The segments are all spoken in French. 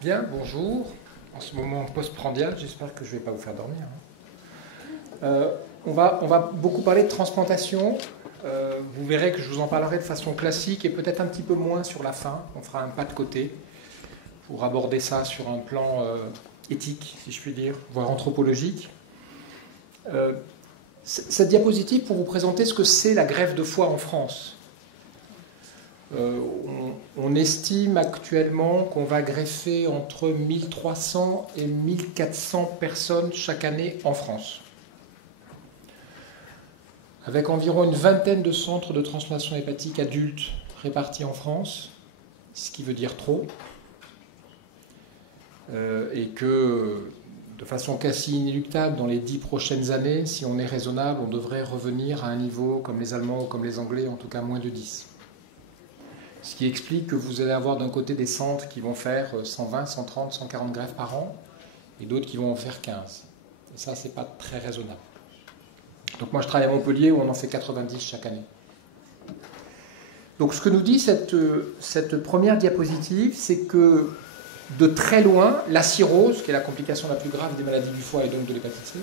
Bien, bonjour. En ce moment postprandial, j'espère que je ne vais pas vous faire dormir. On va beaucoup parler de transplantation. Vous verrez que je vous en parlerai de façon classique et peut-être un petit peu moins sur la fin. On fera un pas de côté pour aborder ça sur un plan éthique, si je puis dire, voire anthropologique. Cette diapositive pour vous présenter ce que c'est la greffe de foie en France. On estime actuellement qu'on va greffer entre 1300 et 1400 personnes chaque année en France, avec environ une vingtaine de centres de transplantation hépatique adultes répartis en France, ce qui veut dire trop, et que de façon quasi inéluctable, dans les 10 prochaines années, si on est raisonnable, on devrait revenir à un niveau comme les Allemands ou comme les Anglais, en tout cas moins de 10. Ce qui explique que vous allez avoir d'un côté des centres qui vont faire 120, 130, 140 greffes par an, et d'autres qui vont en faire 15. Et ça, c'est pas très raisonnable. Donc moi, je travaille à Montpellier où on en fait 90 chaque année. Donc ce que nous dit cette première diapositive, c'est que de très loin, la cirrhose, qui est la complication la plus grave des maladies du foie et donc de l'hépatite C,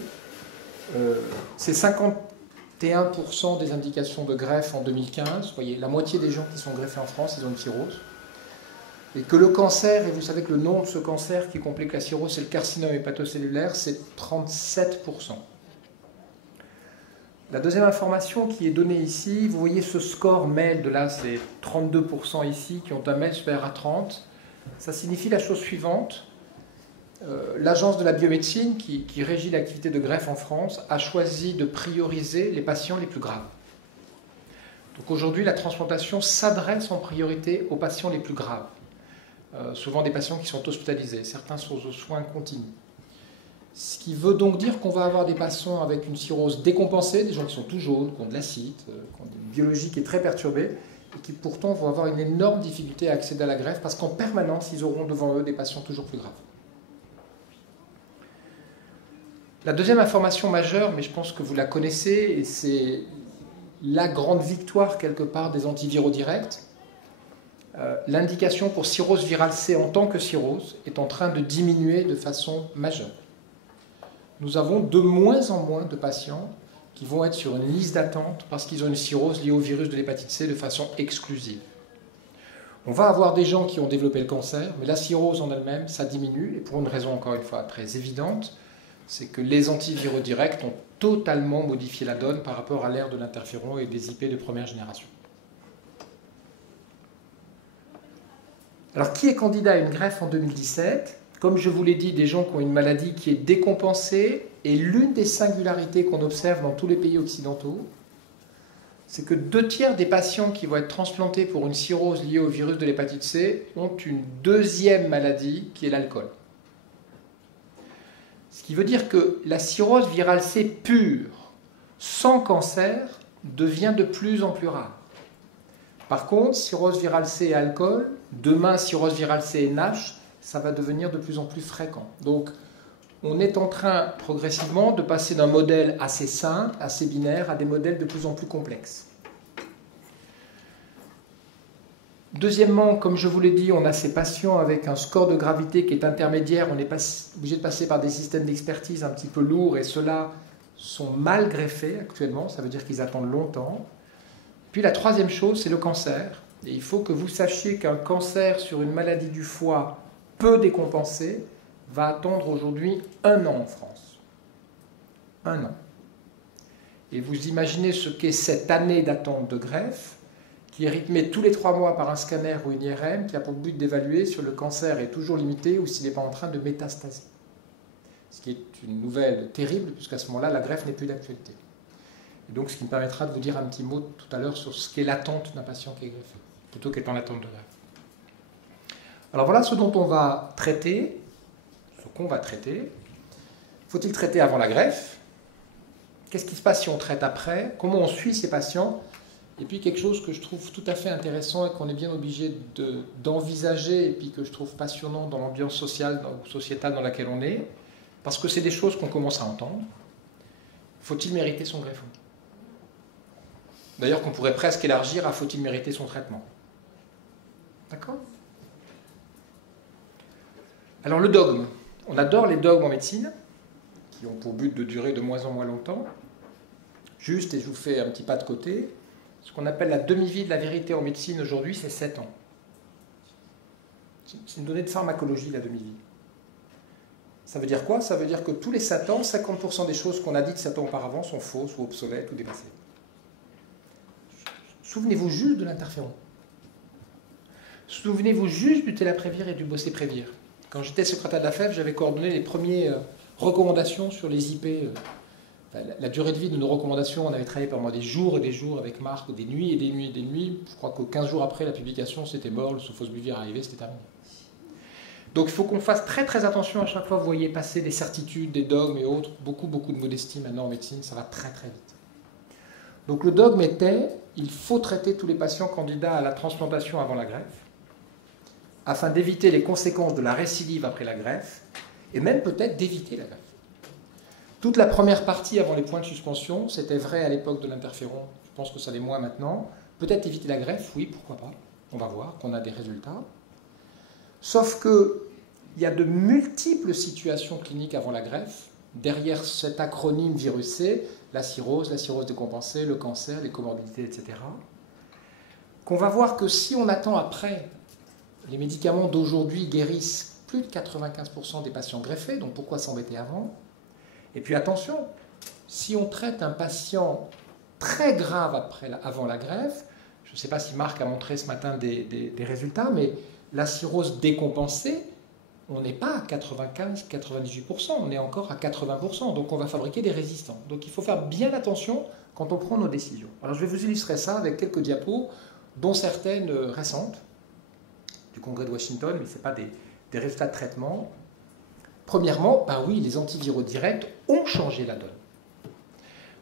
c'est 51% des indications de greffe en 2015. Vous voyez, la moitié des gens qui sont greffés en France, ils ont une cirrhose. Et que le cancer, et vous savez que le nom de ce cancer qui complique la cirrhose, c'est le carcinome hépatocellulaire, c'est 37%. La deuxième information qui est donnée ici, vous voyez ce score MELD, là c'est 32% ici, qui ont un MELD supérieur à 30. Ça signifie la chose suivante. L'Agence de la biomédecine, qui régit l'activité de greffe en France, a choisi de prioriser les patients les plus graves. Donc aujourd'hui, la transplantation s'adresse en priorité aux patients les plus graves. Souvent des patients qui sont hospitalisés. Certains sont aux soins continus. Ce qui veut donc dire qu'on va avoir des patients avec une cirrhose décompensée, des gens qui sont tout jaunes, qui ont de l'acide, qui ont une biologie qui est très perturbée, et qui pourtant vont avoir une énorme difficulté à accéder à la greffe, parce qu'en permanence, ils auront devant eux des patients toujours plus graves. La deuxième information majeure, mais je pense que vous la connaissez, et c'est la grande victoire quelque part des antiviraux directs, l'indication pour cirrhose virale C en tant que cirrhose est en train de diminuer de façon majeure. Nous avons de moins en moins de patients qui vont être sur une liste d'attente parce qu'ils ont une cirrhose liée au virus de l'hépatite C de façon exclusive. On va avoir des gens qui ont développé le cancer, mais la cirrhose en elle-même, ça diminue, et pour une raison encore une fois très évidente, c'est que les antiviraux directs ont totalement modifié la donne par rapport à l'ère de l'interféron et des IP de première génération. Alors, qui est candidat à une greffe en 2017 ? Comme je vous l'ai dit, des gens qui ont une maladie qui est décompensée, et l'une des singularités qu'on observe dans tous les pays occidentaux, c'est que 2/3 des patients qui vont être transplantés pour une cirrhose liée au virus de l'hépatite C ont une deuxième maladie qui est l'alcool. Ce qui veut dire que la cirrhose virale C pure, sans cancer, devient de plus en plus rare. Par contre, cirrhose virale C et alcool, demain cirrhose virale C et NASH, ça va devenir de plus en plus fréquent. Donc, on est en train progressivement de passer d'un modèle assez simple, assez binaire, à des modèles de plus en plus complexes. Deuxièmement, comme je vous l'ai dit, on a ces patients avec un score de gravité qui est intermédiaire. On est obligé de passer par des systèmes d'expertise un petit peu lourds, et ceux-là sont mal greffés actuellement. Ça veut dire qu'ils attendent longtemps. Puis la troisième chose, c'est le cancer. Et il faut que vous sachiez qu'un cancer sur une maladie du foie peu décompensée va attendre aujourd'hui 1 an en France. 1 an. Et vous imaginez ce qu'est cette année d'attente de greffe, qui est rythmée tous les 3 mois par un scanner ou une IRM, qui a pour but d'évaluer si le cancer est toujours limité ou s'il n'est pas en train de métastaser. Ce qui est une nouvelle terrible, puisqu'à ce moment-là, la greffe n'est plus d'actualité. Et donc, ce qui me permettra de vous dire un petit mot tout à l'heure sur ce qu'est l'attente d'un patient qui est greffé, plutôt qu'être en attente de greffe. Alors voilà ce dont on va traiter, ce qu'on va traiter. Faut-il traiter avant la greffe? Qu'est-ce qui se passe si on traite après? Comment on suit ces patients? Et puis quelque chose que je trouve tout à fait intéressant et qu'on est bien obligé d'envisager, et puis que je trouve passionnant dans l'ambiance sociale ou sociétale dans laquelle on est, parce que c'est des choses qu'on commence à entendre. Faut-il mériter son greffon? D'ailleurs, qu'on pourrait presque élargir à faut-il mériter son traitement? D'accord? Alors le dogme, on adore les dogmes en médecine, qui ont pour but de durer de moins en moins longtemps. Juste, et je vous fais un petit pas de côté, ce qu'on appelle la demi-vie de la vérité en médecine aujourd'hui, c'est 7 ans. C'est une donnée de pharmacologie, la demi-vie. Ça veut dire quoi? Ça veut dire que tous les 7 ans, 50% des choses qu'on a dites 7 ans auparavant sont fausses ou obsolètes ou dépassées. Souvenez-vous juste de l'interféron. Souvenez-vous juste du télaprévir et du bocéprévir. Quand j'étais secrétaire de la FEV, j'avais coordonné les premières recommandations sur les IP. La durée de vie de nos recommandations, on avait travaillé pendant des jours et des jours avec Marc, des nuits et des nuits et des nuits. Je crois que 15 jours après la publication, c'était mort, le sofosbuvir arrivait, c'était terminé. Donc il faut qu'on fasse très très attention à chaque fois, vous voyez passer des certitudes, des dogmes et autres, beaucoup de modestie maintenant en médecine, ça va très très vite. Donc le dogme était, il faut traiter tous les patients candidats à la transplantation avant la greffe, afin d'éviter les conséquences de la récidive après la greffe, et même peut-être d'éviter la greffe. Toute la première partie avant les points de suspension, c'était vrai à l'époque de l'interféron, je pense que ça l'est moins maintenant. Peut-être éviter la greffe, oui, pourquoi pas, on va voir qu'on a des résultats. Sauf qu'il y a de multiples situations cliniques avant la greffe, derrière cet acronyme virus C, la cirrhose décompensée, le cancer, les comorbidités, etc., qu'on va voir que si on attend après, les médicaments d'aujourd'hui guérissent plus de 95% des patients greffés, donc pourquoi s'embêter avant? Et puis attention, si on traite un patient très grave avant la greffe, je ne sais pas si Marc a montré ce matin des résultats, mais la cirrhose décompensée, on n'est pas à 95-98%, on est encore à 80%, donc on va fabriquer des résistants. Donc il faut faire bien attention quand on prend nos décisions. Alors je vais vous illustrer ça avec quelques diapos, dont certaines récentes, du congrès de Washington, mais ce n'est pas des résultats de traitement. Premièrement, ben oui, les antiviraux directs ont changé la donne.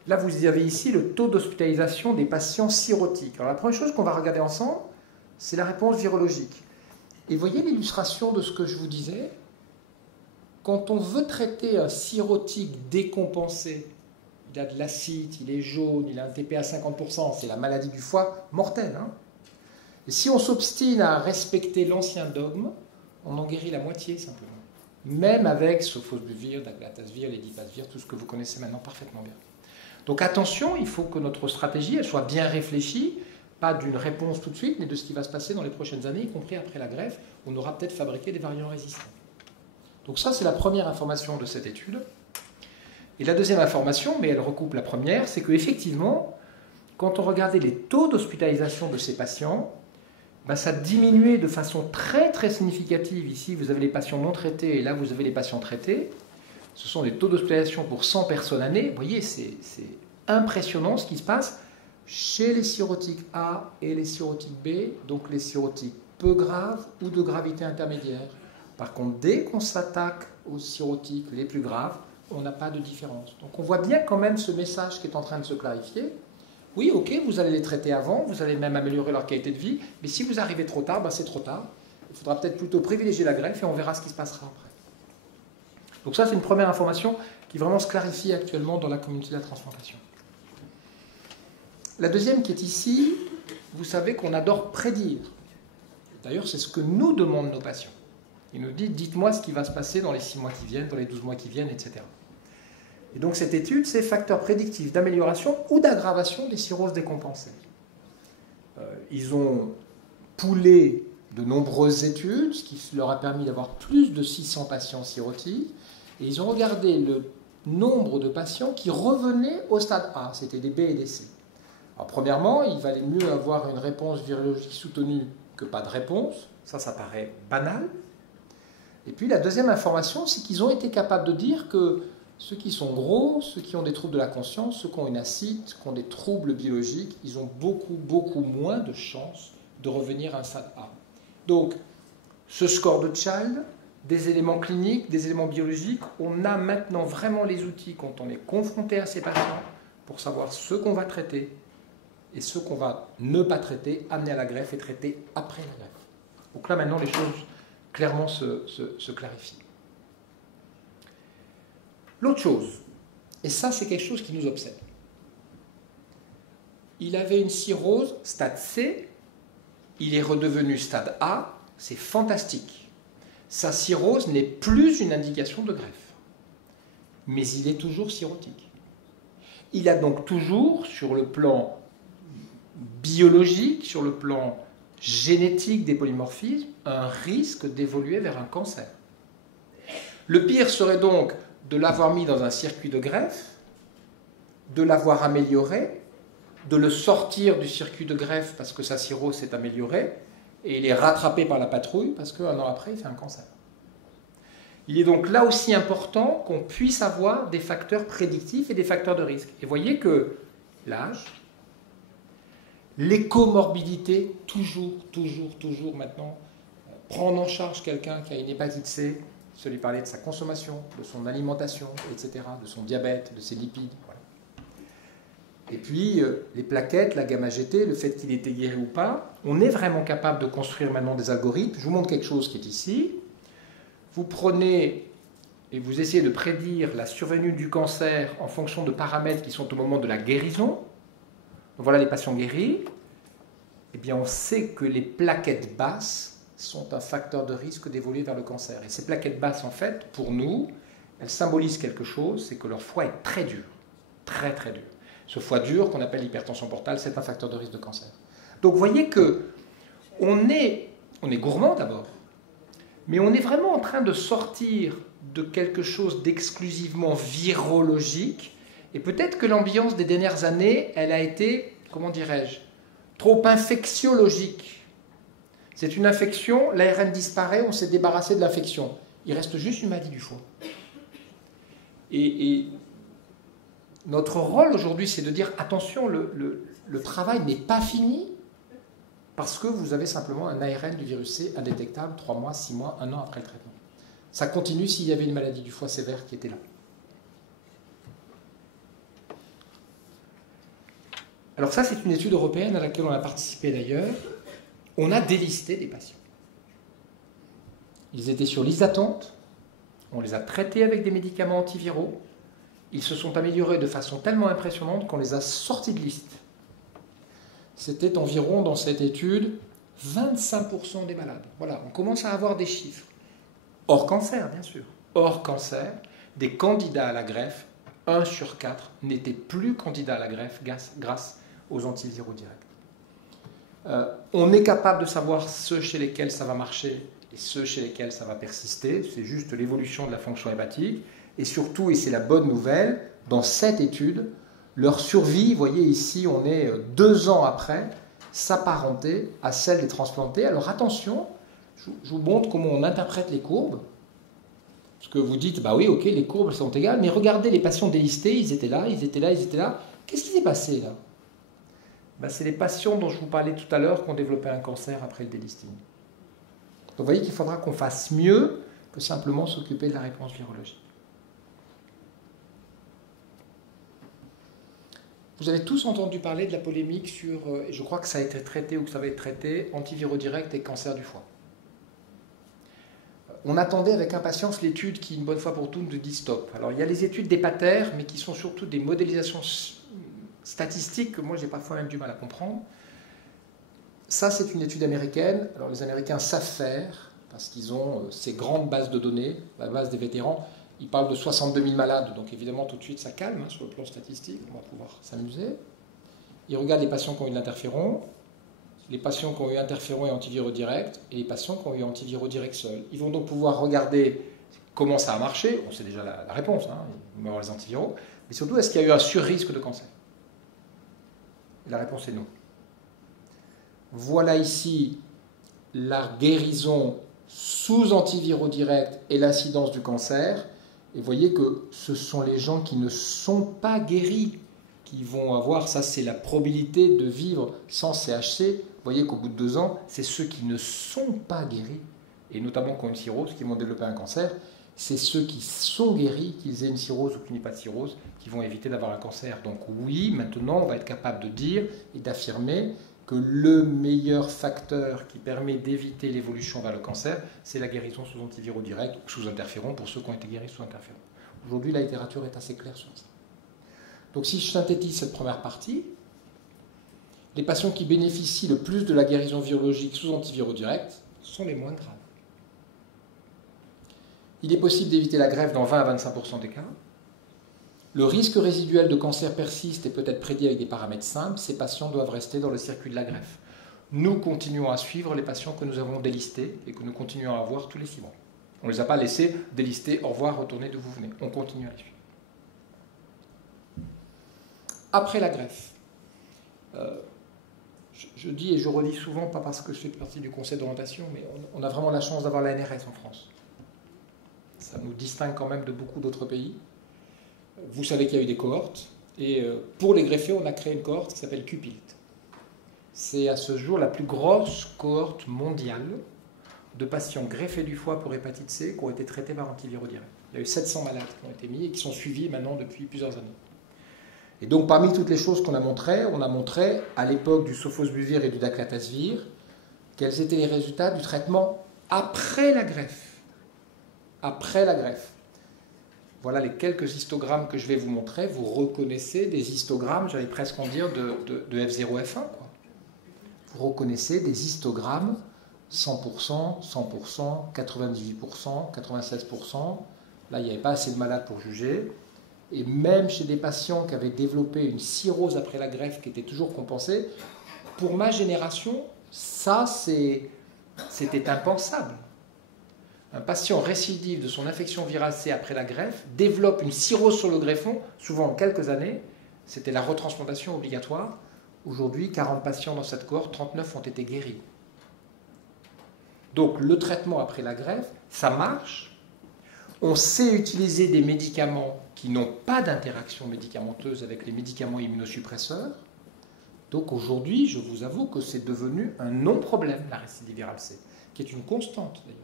Là, vous avez ici le taux d'hospitalisation des patients cirrhotiques. Alors la première chose qu'on va regarder ensemble, c'est la réponse virologique. Et voyez l'illustration de ce que je vous disais. Quand on veut traiter un cirrhotique décompensé, il a de l'acide, il est jaune, il a un TPA 50%, c'est la maladie du foie mortelle. Hein. Et si on s'obstine à respecter l'ancien dogme, on en guérit la moitié simplement. Même avec sofosbuvir, daclatasvir, lédipasvir, tout ce que vous connaissez maintenant parfaitement bien. Donc attention, il faut que notre stratégie elle soit bien réfléchie, pas d'une réponse tout de suite, mais de ce qui va se passer dans les prochaines années, y compris après la greffe, où on aura peut-être fabriqué des variants résistants. Donc ça, c'est la première information de cette étude. Et la deuxième information, mais elle recoupe la première, c'est qu'effectivement, quand on regardait les taux d'hospitalisation de ces patients, ben ça diminuait de façon très très significative. Ici, vous avez les patients non traités et là, vous avez les patients traités. Ce sont des taux d'hospitalisation pour 100 personnes années. Vous voyez, c'est impressionnant ce qui se passe chez les cirrhotiques A et les cirrhotiques B, donc les cirrhotiques peu graves ou de gravité intermédiaire. Par contre, dès qu'on s'attaque aux cirrhotiques les plus graves, on n'a pas de différence. Donc on voit bien quand même ce message qui est en train de se clarifier. Oui, ok, vous allez les traiter avant, vous allez même améliorer leur qualité de vie, mais si vous arrivez trop tard, ben c'est trop tard. Il faudra peut-être plutôt privilégier la greffe et on verra ce qui se passera après. Donc ça, c'est une première information qui vraiment se clarifie actuellement dans la communauté de la transplantation. La deuxième qui est ici, vous savez qu'on adore prédire. D'ailleurs, c'est ce que nous demandent nos patients. Ils nous disent, dites-moi ce qui va se passer dans les 6 mois qui viennent, dans les 12 mois qui viennent, etc. Et donc cette étude, c'est facteur prédictif d'amélioration ou d'aggravation des cirrhoses décompensées. Ils ont poolé de nombreuses études, ce qui leur a permis d'avoir plus de 600 patients cirrhotiques, et ils ont regardé le nombre de patients qui revenaient au stade A, c'était des B et des C. Alors premièrement, il valait mieux avoir une réponse virologique soutenue que pas de réponse, ça paraît banal. Et puis la deuxième information, c'est qu'ils ont été capables de dire que ceux qui sont gros, ceux qui ont des troubles de la conscience, ceux qui ont une acide, qui ont des troubles biologiques, ils ont beaucoup moins de chances de revenir à un stade A. Donc, ce score de Child, des éléments cliniques, des éléments biologiques, on a maintenant vraiment les outils quand on est confronté à ces patients pour savoir ce qu'on va traiter et ce qu'on va ne pas traiter, amener à la greffe et traiter après la greffe. Donc là, maintenant, les choses clairement se clarifient. L'autre chose, et ça c'est quelque chose qui nous obsède, il avait une cirrhose stade C, il est redevenu stade A, c'est fantastique. sa cirrhose n'est plus une indication de greffe. Mais il est toujours cirrhotique. Il a donc toujours, sur le plan biologique, sur le plan génétique des polymorphismes, un risque d'évoluer vers un cancer. Le pire serait donc de l'avoir mis dans un circuit de greffe, de l'avoir amélioré, de le sortir du circuit de greffe parce que sa cirrhose s'est améliorée, et il est rattrapé par la patrouille parce qu'un an après, il fait un cancer. Il est donc là aussi important qu'on puisse avoir des facteurs prédictifs et des facteurs de risque. Et voyez que l'âge, les comorbidités, toujours maintenant, prendre en charge quelqu'un qui a une hépatite C, se lui parler de sa consommation, de son alimentation, etc., de son diabète, de ses lipides. Voilà. Et puis, les plaquettes, la gamma-GT, le fait qu'il ait été guéri ou pas, on est vraiment capable de construire maintenant des algorithmes. Je vous montre quelque chose qui est ici. Vous prenez et vous essayez de prédire la survenue du cancer en fonction de paramètres qui sont au moment de la guérison. Donc voilà les patients guéris. Eh bien, on sait que les plaquettes basses sont un facteur de risque d'évoluer vers le cancer. Et ces plaquettes basses, en fait, pour nous, elles symbolisent quelque chose, c'est que leur foie est très dur, très dur. Ce foie dur, qu'on appelle l'hypertension portale, c'est un facteur de risque de cancer. Donc, vous voyez que on est gourmand d'abord, mais on est vraiment en train de sortir de quelque chose d'exclusivement virologique, et peut-être que l'ambiance des dernières années, elle a été, comment dirais-je, trop infectiologique. C'est une infection, l'ARN disparaît, on s'est débarrassé de l'infection. Il reste juste une maladie du foie. Et notre rôle aujourd'hui, c'est de dire, attention, le travail n'est pas fini parce que vous avez simplement un ARN du virus C indétectable 3 mois, 6 mois, 1 an après le traitement. Ça continue s'il y avait une maladie du foie sévère qui était là. Alors ça, c'est une étude européenne à laquelle on a participé d'ailleurs. On a délisté des patients. Ils étaient sur liste d'attente, on les a traités avec des médicaments antiviraux, ils se sont améliorés de façon tellement impressionnante qu'on les a sortis de liste. C'était environ, dans cette étude, 25% des malades. Voilà, on commence à avoir des chiffres. Hors cancer, bien sûr. Hors cancer, des candidats à la greffe, 1 sur 4 n'étaient plus candidats à la greffe grâce aux antiviraux directs. On est capable de savoir ceux chez lesquels ça va marcher et ceux chez lesquels ça va persister. C'est juste l'évolution de la fonction hépatique. Et surtout, et c'est la bonne nouvelle, dans cette étude, leur survie, vous voyez ici, on est 2 ans après, s'apparentait à celle des transplantés. Alors attention, je vous montre comment on interprète les courbes. Parce que vous dites, bah oui, ok, les courbes sont égales, mais regardez les patients délistés, ils étaient là. Qu'est-ce qui s'est passé là? Ben, c'est les patients dont je vous parlais tout à l'heure qui ont développé un cancer après le délisting. Donc vous voyez qu'il faudra qu'on fasse mieux que simplement s'occuper de la réponse virologique. Vous avez tous entendu parler de la polémique sur, et je crois que ça a été traité ou que ça va être traité, antiviraux directs et cancer du foie. On attendait avec impatience l'étude qui, une bonne fois pour toutes, nous dit stop. Alors il y a les études d'hépatère, mais qui sont surtout des modélisations statistiques que moi j'ai parfois même du mal à comprendre. Ça, c'est une étude américaine. Alors les Américains savent faire, parce qu'ils ont ces grandes bases de données, la base des vétérans. Ils parlent de 62 000 malades, donc évidemment tout de suite ça calme sur le plan statistique, on va pouvoir s'amuser. Ils regardent les patients qui ont eu de l'interféron, les patients qui ont eu interféron et antiviraux direct, et les patients qui ont eu antiviraux direct seul. Ils vont donc pouvoir regarder comment ça a marché, on sait déjà la réponse, hein, ils vont avoir les antiviraux, mais surtout est-ce qu'il y a eu un surrisque de cancer? Et la réponse est non. Voilà ici la guérison sous antiviraux direct et l'incidence du cancer. Et vous voyez que ce sont les gens qui ne sont pas guéris qui vont avoir, ça c'est la probabilité de vivre sans CHC. Vous voyez qu'au bout de 2 ans, c'est ceux qui ne sont pas guéris, et notamment qui ont une cirrhose, qui vont développer un cancer. C'est ceux qui sont guéris, qu'ils aient une cirrhose ou qu'ils n'aient pas de cirrhose, qui vont éviter d'avoir un cancer. Donc oui, maintenant on va être capable de dire et d'affirmer que le meilleur facteur qui permet d'éviter l'évolution vers le cancer, c'est la guérison sous antiviraux directs ou sous interféron pour ceux qui ont été guéris sous interféron. Aujourd'hui, la littérature est assez claire sur ça. Donc si je synthétise cette première partie, les patients qui bénéficient le plus de la guérison virologique sous antiviraux directs sont les moins graves. Il est possible d'éviter la greffe dans 20 à 25% des cas. Le risque résiduel de cancer persiste et peut être prédit avec des paramètres simples. Ces patients doivent rester dans le circuit de la greffe. Nous continuons à suivre les patients que nous avons délistés et que nous continuons à voir tous les 6 mois. On ne les a pas laissés délister, au revoir, retournez d'où vous venez. On continue à les suivre. Après la greffe, je dis et je redis souvent, pas parce que je fais partie du conseil d'orientation, mais on a vraiment la chance d'avoir la NRS en France. Ça nous distingue quand même de beaucoup d'autres pays. Vous savez qu'il y a eu des cohortes, et pour les greffés, on a créé une cohorte qui s'appelle QPILT. C'est à ce jour la plus grosse cohorte mondiale de patients greffés du foie pour hépatite C qui ont été traités par antiviraux directs. Il y a eu 700 malades qui ont été mis et qui sont suivis maintenant depuis plusieurs années. Et donc, parmi toutes les choses qu'on a montrées, on a montré à l'époque du sofosbuvir et du daclatasvir quels étaient les résultats du traitement après la greffe. Après la greffe. Voilà les quelques histogrammes que je vais vous montrer. Vous reconnaissez des histogrammes, j'allais presque en dire, de F0, F1, quoi. Vous reconnaissez des histogrammes 100%, 100%, 98%, 96%. Là, il n'y avait pas assez de malades pour juger. Et même chez des patients qui avaient développé une cirrhose après la greffe qui était toujours compensée, pour ma génération, ça, c'était impensable. Un patient récidive de son infection virale C après la greffe développe une cirrhose sur le greffon, souvent en quelques années. C'était la retransplantation obligatoire. Aujourd'hui, 40 patients dans cette cohorte, 39 ont été guéris. Donc le traitement après la greffe, ça marche. On sait utiliser des médicaments qui n'ont pas d'interaction médicamenteuse avec les médicaments immunosuppresseurs. Donc aujourd'hui, je vous avoue que c'est devenu un non-problème, la récidive virale C, qui est une constante d'ailleurs.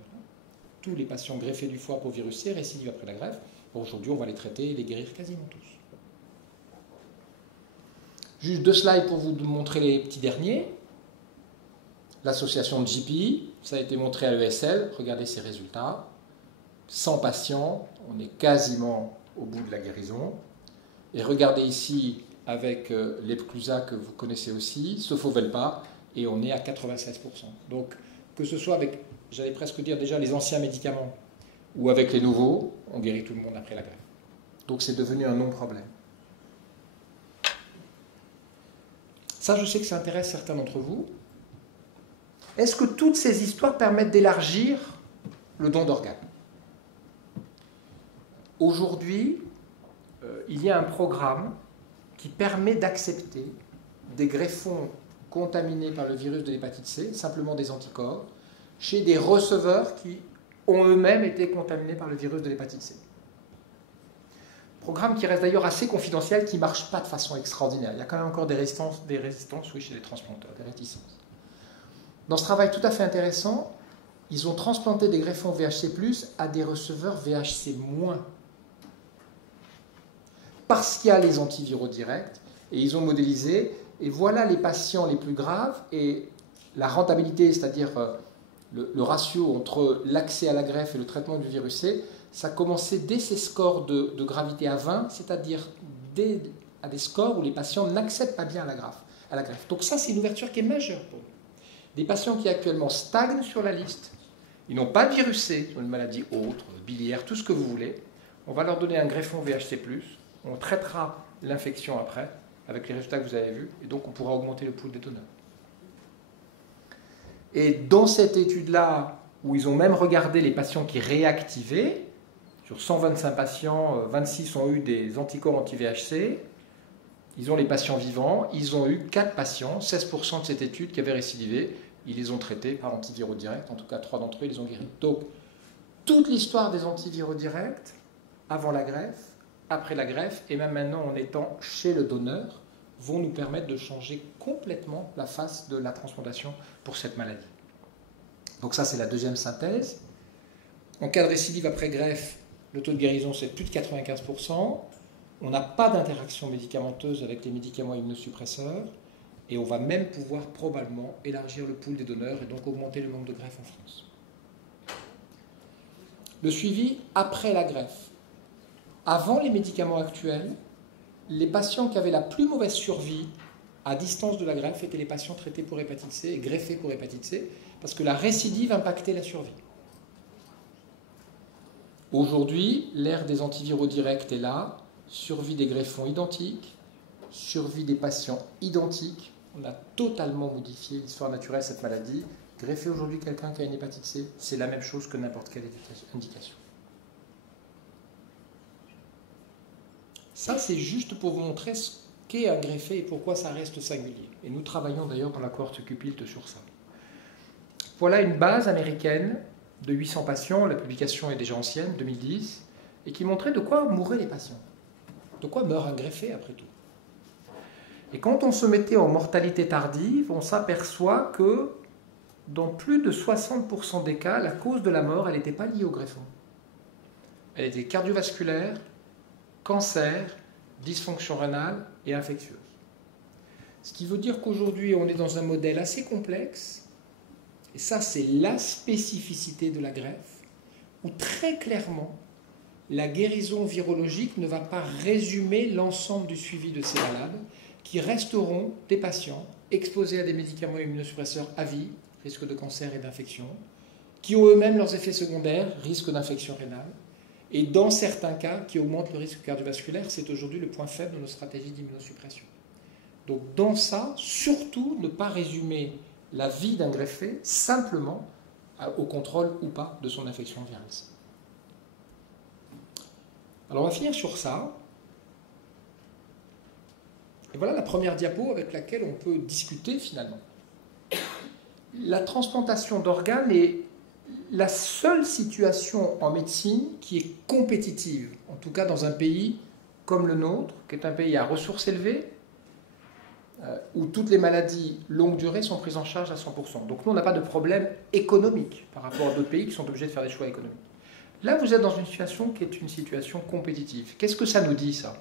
Tous les patients greffés du foie pour virus C récidivent après la greffe. Aujourd'hui, on va les traiter et les guérir quasiment tous. Juste 2 slides pour vous montrer les petits derniers. L'association de GPI, ça a été montré à l'ESL. Regardez ces résultats. 100 patients, on est quasiment au bout de la guérison. Et regardez ici avec l'Epclusa que vous connaissez aussi, Sofovelpa, et on est à 96%. Donc, que ce soit avec, j'allais presque dire déjà les anciens médicaments, ou avec les nouveaux, on guérit tout le monde après la greffe. Donc c'est devenu un non-problème. Ça, je sais que ça intéresse certains d'entre vous. Est-ce que toutes ces histoires permettent d'élargir le don d'organes? Aujourd'hui, il y a un programme qui permet d'accepter des greffons contaminés par le virus de l'hépatite C, simplement des anticorps, chez des receveurs qui ont eux-mêmes été contaminés par le virus de l'hépatite C. Programme qui reste d'ailleurs assez confidentiel, qui ne marche pas de façon extraordinaire. Il y a quand même encore des résistances oui, chez les transplanteurs, des réticences. Dans ce travail tout à fait intéressant, ils ont transplanté des greffons VHC+, à des receveurs VHC-. Parce qu'il y a les antiviraux directs, et ils ont modélisé, et voilà les patients les plus graves, et la rentabilité, c'est-à-dire le ratio entre l'accès à la greffe et le traitement du virus C, ça commençait dès ces scores de gravité à 20, c'est-à-dire à des scores où les patients n'accèdent pas bien à la greffe. Donc ça, c'est une ouverture qui est majeure pour nous. Des patients qui actuellement stagnent sur la liste, ils n'ont pas de virus C, ils ont une maladie autre, biliaire, tout ce que vous voulez, on va leur donner un greffon VHC+, on traitera l'infection après, avec les résultats que vous avez vus, et donc on pourra augmenter le pool des donneurs. Et dans cette étude-là, où ils ont même regardé les patients qui réactivaient, sur 125 patients, 26 ont eu des anticorps anti-VHC, ils ont les patients vivants, ils ont eu 4 patients, 16% de cette étude qui avaient récidivé, ils les ont traités par antiviraux directs, en tout cas 3 d'entre eux, ils les ont guéris. Donc, toute l'histoire des antiviraux directs, avant la greffe, après la greffe, et même maintenant en étant chez le donneur, vont nous permettre de changer complètement la face de la transplantation pour cette maladie. Donc ça, c'est la deuxième synthèse. En cas de récidive après greffe, le taux de guérison, c'est plus de 95%. On n'a pas d'interaction médicamenteuse avec les médicaments immunosuppresseurs. Et on va même pouvoir probablement élargir le pool des donneurs et donc augmenter le nombre de greffes en France. Le suivi après la greffe. Avant les médicaments actuels, les patients qui avaient la plus mauvaise survie à distance de la greffe étaient les patients traités pour hépatite C et greffés pour hépatite C, parce que la récidive impactait la survie. Aujourd'hui, l'ère des antiviraux directs est là, survie des greffons identiques, survie des patients identiques. On a totalement modifié l'histoire naturelle de cette maladie. Greffer aujourd'hui quelqu'un qui a une hépatite C, c'est la même chose que n'importe quelle indication. Ça, c'est juste pour vous montrer ce qu'est un greffé et pourquoi ça reste singulier. Et nous travaillons d'ailleurs dans la cohorte Cupilt sur ça. Voilà une base américaine de 800 patients, la publication est déjà ancienne, 2010, et qui montrait de quoi mouraient les patients. De quoi meurt un greffé, après tout. Et quand on se mettait en mortalité tardive, on s'aperçoit que dans plus de 60% des cas, la cause de la mort, elle n'était pas liée au greffon. Elle était cardiovasculaire, cancer, dysfonction rénale et infectieuse. Ce qui veut dire qu'aujourd'hui, on est dans un modèle assez complexe, et ça, c'est la spécificité de la greffe, où très clairement, la guérison virologique ne va pas résumer l'ensemble du suivi de ces malades, qui resteront des patients exposés à des médicaments immunosuppresseurs à vie, risque de cancer et d'infection, qui ont eux-mêmes leurs effets secondaires, risque d'infection rénale, et dans certains cas, qui augmentent le risque cardiovasculaire. C'est aujourd'hui le point faible de nos stratégies d'immunosuppression. Donc dans ça, surtout ne pas résumer la vie d'un greffé simplement au contrôle ou pas de son infection virale. Alors on va finir sur ça. Et voilà la première diapo avec laquelle on peut discuter finalement. La transplantation d'organes est la seule situation en médecine qui est compétitive, en tout cas dans un pays comme le nôtre, qui est un pays à ressources élevées, où toutes les maladies longue durée sont prises en charge à 100%. Donc nous, on n'a pas de problème économique par rapport à d'autres pays qui sont obligés de faire des choix économiques. Là, vous êtes dans une situation qui est une situation compétitive. Qu'est-ce que ça nous dit, ça ?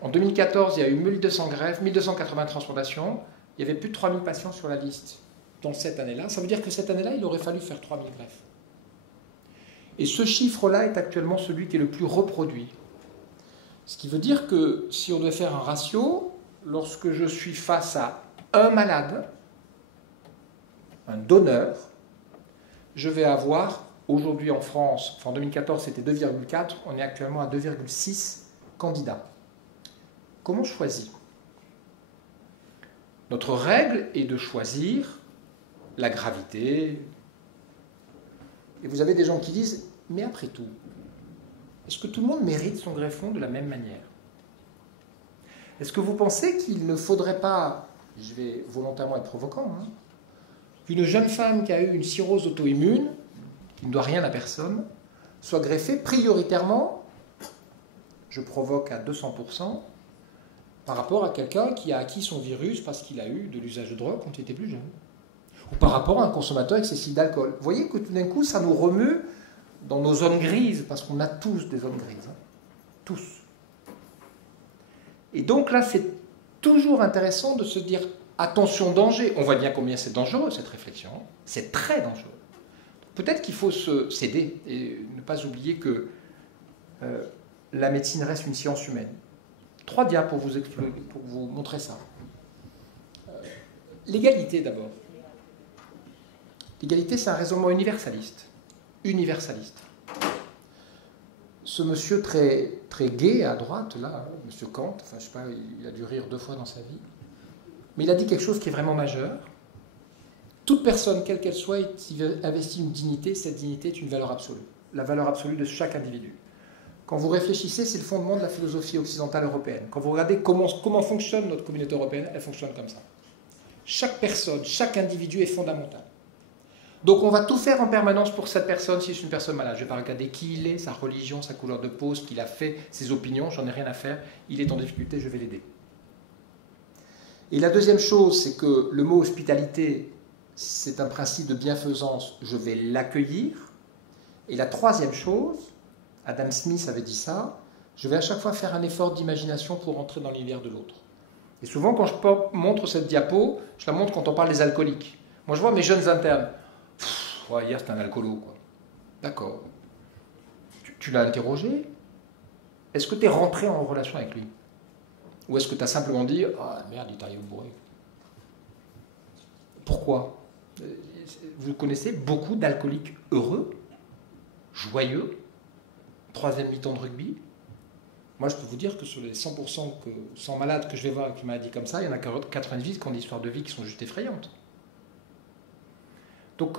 En 2014, il y a eu 1200 greffes, 1280 transplantations, il y avait plus de 3000 patients sur la liste dans cette année-là. Ça veut dire que cette année-là, il aurait fallu faire 3000 greffes. Et ce chiffre-là est actuellement celui qui est le plus reproduit. Ce qui veut dire que si on devait faire un ratio, lorsque je suis face à un malade, un donneur, je vais avoir, aujourd'hui en France, en 2014 c'était 2,4, on est actuellement à 2,6 candidats. Comment je choisis ? Notre règle est de choisir la gravité. Et vous avez des gens qui disent, mais après tout, est-ce que tout le monde mérite son greffon de la même manière ? Est-ce que vous pensez qu'il ne faudrait pas, je vais volontairement être provocant, qu'une jeune femme qui a eu une cirrhose auto-immune, qui ne doit rien à personne, soit greffée prioritairement, je provoque à 200%, par rapport à quelqu'un qui a acquis son virus parce qu'il a eu de l'usage de drogue quand il était plus jeune. Ou par rapport à un consommateur excessif d'alcool. Vous voyez que tout d'un coup, ça nous remue dans nos zones grises, parce qu'on a tous des zones grises. Tous. Et donc là, c'est toujours intéressant de se dire, attention, danger. On voit bien combien c'est dangereux, cette réflexion. C'est très dangereux. Peut-être qu'il faut se céder et ne pas oublier que la médecine reste une science humaine. 3 diapos pour vous montrer ça. L'égalité d'abord. L'égalité, c'est un raisonnement universaliste. Universaliste. Ce monsieur très, très gai à droite, là, monsieur Kant, enfin je sais pas, il a dû rire 2 fois dans sa vie, mais il a dit quelque chose qui est vraiment majeur. Toute personne, quelle qu'elle soit, qui investit une dignité, cette dignité est une valeur absolue. La valeur absolue de chaque individu. Quand vous réfléchissez, c'est le fondement de la philosophie occidentale européenne. Quand vous regardez comment fonctionne notre communauté européenne, elle fonctionne comme ça. Chaque personne, chaque individu est fondamental. Donc on va tout faire en permanence pour cette personne si c'est une personne malade. Je ne vais pas regarder qui il est, sa religion, sa couleur de peau, ce qu'il a fait, ses opinions, j'en ai rien à faire. Il est en difficulté, je vais l'aider. Et la deuxième chose, c'est que le mot hospitalité, c'est un principe de bienfaisance, je vais l'accueillir. Et la troisième chose, Adam Smith avait dit ça, je vais à chaque fois faire un effort d'imagination pour entrer dans l'univers de l'autre. Et souvent, quand je montre cette diapo, je la montre quand on parle des alcooliques. Moi, je vois mes jeunes internes. Ouais, hier, c'était un alcoolo, quoi. D'accord. Tu l'as interrogé ? Est-ce que tu es rentré en relation avec lui ? Ou est-ce que tu as simplement dit « Ah, merde, il t'arrive au bourré ». Pourquoi ? Vous connaissez beaucoup d'alcooliques heureux, joyeux, troisième mi-temps de rugby. Moi, je peux vous dire que sur les 100% malades que je vais voir avec une maladie comme ça, il y en a 90 qui ont des histoires de vie qui sont juste effrayantes. Donc,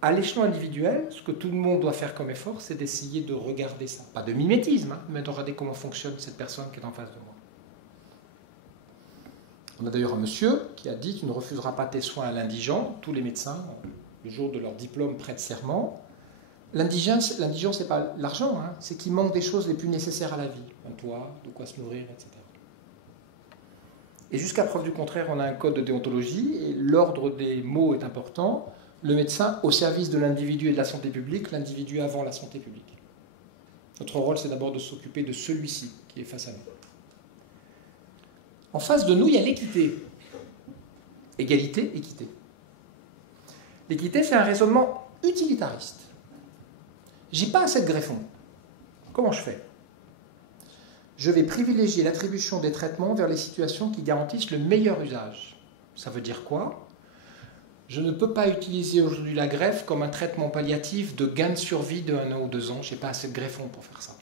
à l'échelon individuel, ce que tout le monde doit faire comme effort, c'est d'essayer de regarder ça. Pas de mimétisme, hein, mais de regarder comment fonctionne cette personne qui est en face de moi. On a d'ailleurs un monsieur qui a dit « Tu ne refuseras pas tes soins à l'indigent ». Tous les médecins, le jour de leur diplôme, prêtent serment. L'indigent, ce n'est pas l'argent, hein, c'est qu'il manque des choses les plus nécessaires à la vie. Un toit, de quoi se nourrir, etc. Et jusqu'à preuve du contraire, on a un code de déontologie et l'ordre des mots est important. Le médecin au service de l'individu et de la santé publique, l'individu avant la santé publique. Notre rôle, c'est d'abord de s'occuper de celui-ci qui est face à nous. En face de nous, il y a l'équité. Égalité, équité. L'équité, c'est un raisonnement utilitariste. J'ai pas assez de greffons. Comment je fais? Je vais privilégier l'attribution des traitements vers les situations qui garantissent le meilleur usage. Ça veut dire quoi? Je ne peux pas utiliser aujourd'hui la greffe comme un traitement palliatif de gain de survie de 1 an ou 2 ans. Je n'ai pas assez de greffons pour faire ça.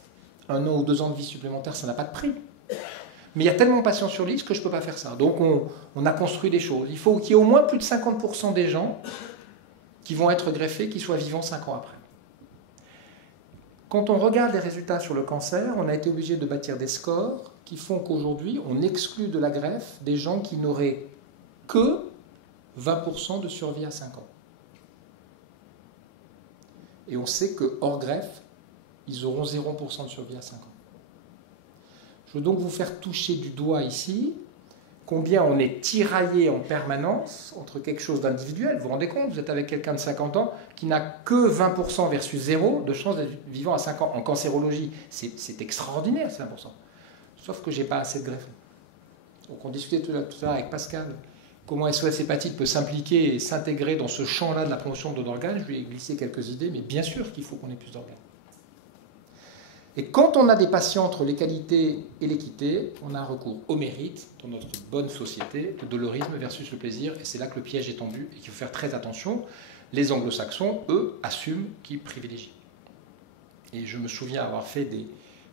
1 an ou 2 ans de vie supplémentaire, ça n'a pas de prix. Mais il y a tellement de patients sur liste que je ne peux pas faire ça. Donc on a construit des choses. Il faut qu'il y ait au moins plus de 50% des gens qui vont être greffés, qui soient vivants 5 ans après. Quand on regarde les résultats sur le cancer, on a été obligé de bâtir des scores qui font qu'aujourd'hui, on exclut de la greffe des gens qui n'auraient que 20% de survie à 5 ans. Et on sait que hors greffe, ils auront 0% de survie à 5 ans. Je veux donc vous faire toucher du doigt ici combien on est tiraillé en permanence entre quelque chose d'individuel. Vous vous rendez compte, vous êtes avec quelqu'un de 50 ans qui n'a que 20% versus 0 de chance d'être vivant à 5 ans. En cancérologie, c'est extraordinaire, c'est 20%. Sauf que je n'ai pas assez de greffons. Donc on discutait tout à l'heure avec Pascal comment SOS Hépatite peut s'impliquer et s'intégrer dans ce champ-là de la promotion de d'organes. Je lui ai glissé quelques idées, mais bien sûr qu'il faut qu'on ait plus d'organes. Et quand on a des patients entre les qualités et l'équité, on a un recours au mérite dans notre bonne société, le dolorisme versus le plaisir, et c'est là que le piège est tendu et qu'il faut faire très attention. Les anglo-saxons, eux, assument qu'ils privilégient. Et je me souviens avoir fait des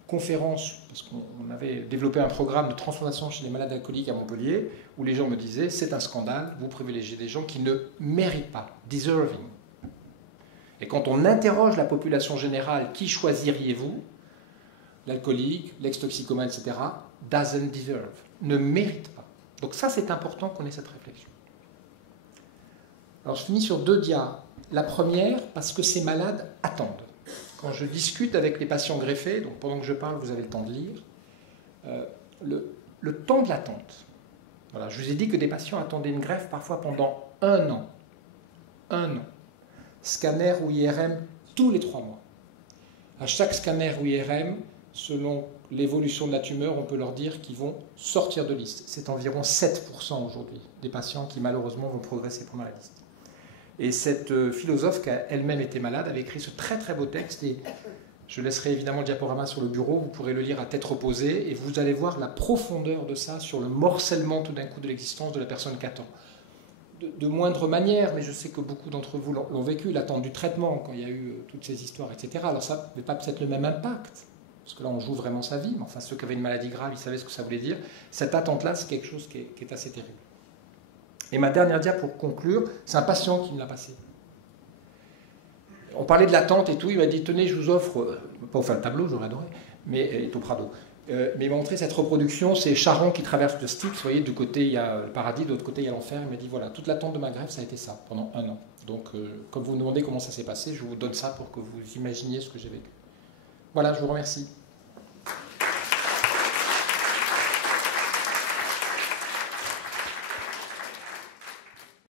conférences, parce qu'on avait développé un programme de transplantation chez les malades alcooliques à Montpellier, où les gens me disaient, c'est un scandale, vous privilégiez des gens qui ne méritent pas, deserving. Et quand on interroge la population générale, qui choisiriez-vous? L'alcoolique, l'ex-toxicomane, etc., doesn't deserve, ne mérite pas. Donc ça, c'est important qu'on ait cette réflexion. Alors je finis sur 2 dias. La première, parce que ces malades attendent. Quand je discute avec les patients greffés, donc pendant que je parle, vous avez le temps de lire, le temps de l'attente. Voilà, je vous ai dit que des patients attendaient une greffe parfois pendant 1 an. 1 an. Scanner ou IRM tous les 3 mois. À chaque scanner ou IRM, selon l'évolution de la tumeur, on peut leur dire qu'ils vont sortir de liste. C'est environ 7% aujourd'hui des patients qui malheureusement vont progresser pendant la liste. Et cette philosophe qui a elle-même été malade avait écrit ce très très beau texte et je laisserai évidemment le diaporama sur le bureau, vous pourrez le lire à tête reposée et vous allez voir la profondeur de ça sur le morcellement tout d'un coup de l'existence de la personne qui attend. De moindre manière, mais je sais que beaucoup d'entre vous l'ont vécu, l'attente du traitement quand il y a eu toutes ces histoires, etc. Alors ça n'avait pas peut-être le même impact, parce que là on joue vraiment sa vie, mais enfin ceux qui avaient une maladie grave, ils savaient ce que ça voulait dire. Cette attente-là, c'est quelque chose qui est assez terrible. Et ma dernière dia pour conclure, c'est un patient qui me l'a passé. On parlait de l'attente et tout, il m'a dit, tenez, je vous offre, pas faire le tableau, j'aurais adoré, mais il est au Prado. Mais il m'a montré cette reproduction, c'est Charon qui traverse le Styx, vous voyez, du côté il y a le paradis, de l'autre côté il y a l'enfer. Il m'a dit, voilà, toute l'attente de ma greffe, ça a été ça, pendant 1 an. Donc, comme vous me demandez comment ça s'est passé, je vous donne ça pour que vous imaginiez ce que j'ai vécu. Voilà, je vous remercie.